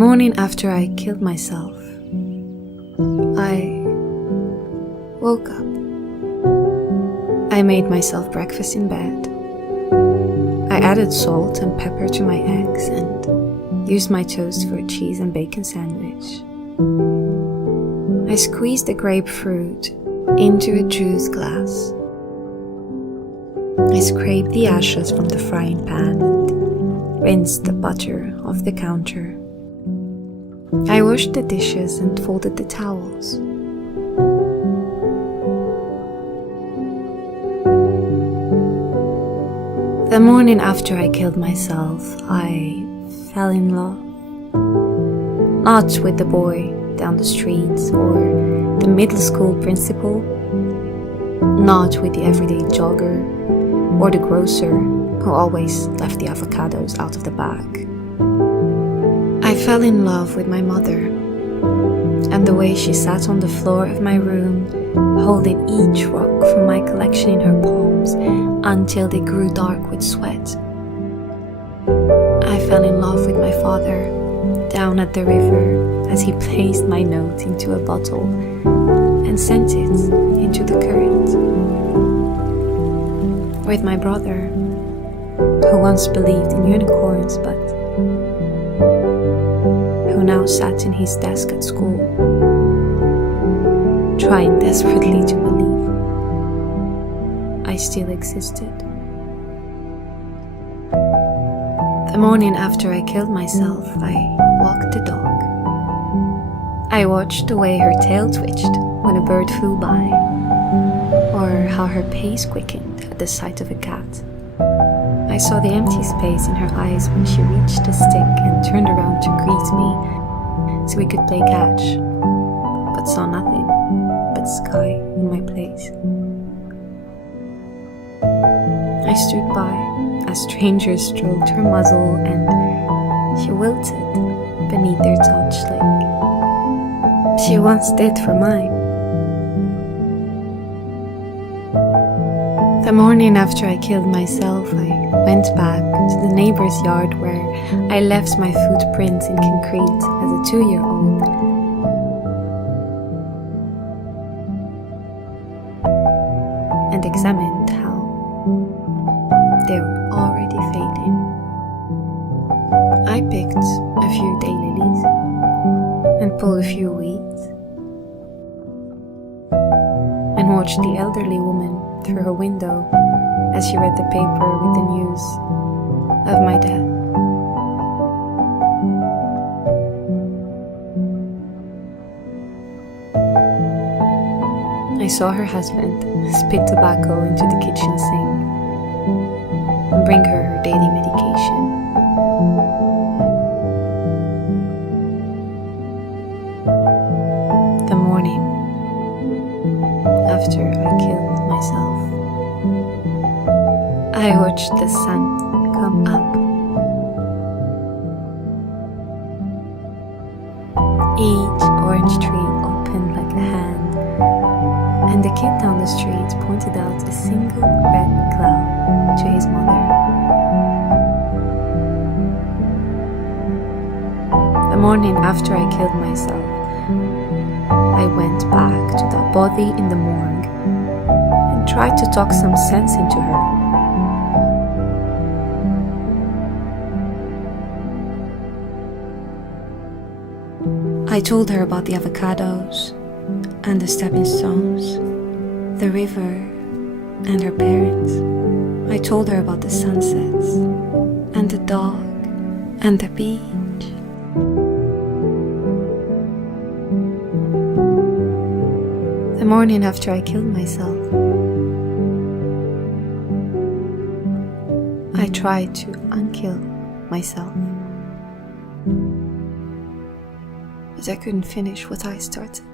The morning after I killed myself, I woke up. I made myself breakfast in bed. I added salt and pepper to my eggs and used my toast for a cheese and bacon sandwich. I squeezed the grapefruit into a juice glass. I scraped the ashes from the frying pan and rinsed the butter off the counter. I washed the dishes and folded the towels. The morning after I killed myself, I fell in love. Not with the boy down the street or the middle school principal, not with the everyday jogger or the grocer who always left the avocados out of the bag. I fell in love with my mother and the way she sat on the floor of my room, holding each rock from my collection in her palms until they grew dark with sweat. I fell in love with my father down at the river as he placed my note into a bottle and sent it into the current. With my brother, who once believed in unicorns but who now sat in his desk at school, trying desperately to believe I still existed. The morning after I killed myself, I walked the dog. I watched the way her tail twitched when a bird flew by, or how her pace quickened at the sight of a cat. I saw the empty space in her eyes when she reached a stick and turned around to greet me so we could play catch, but saw nothing but sky in my place. I stood by as strangers stroked her muzzle and she wilted beneath their touch like she once did for mine. The morning after I killed myself, I went back to the neighbor's yard where I left my footprints in concrete as a 2-year-old. And examined how they were already fading. I picked a few daylilies and pulled a few weeds and watched the elderly woman through her window as she read the paper with the news of my death. I saw her husband spit tobacco into the kitchen sink and bring her daily medication. The morning after I killed myself, I watched the sun come up. Each orange tree opened like a hand, and the kid down the street pointed out a single red cloud to his mother. The morning after I killed myself, I went back to that body in the morgue and tried to talk some sense into her. I told her about the avocados and the stepping stones, the river and her parents. I told her about the sunsets and the dog and the beach. The morning after I killed myself, I tried to unkill myself, but I couldn't finish what I started.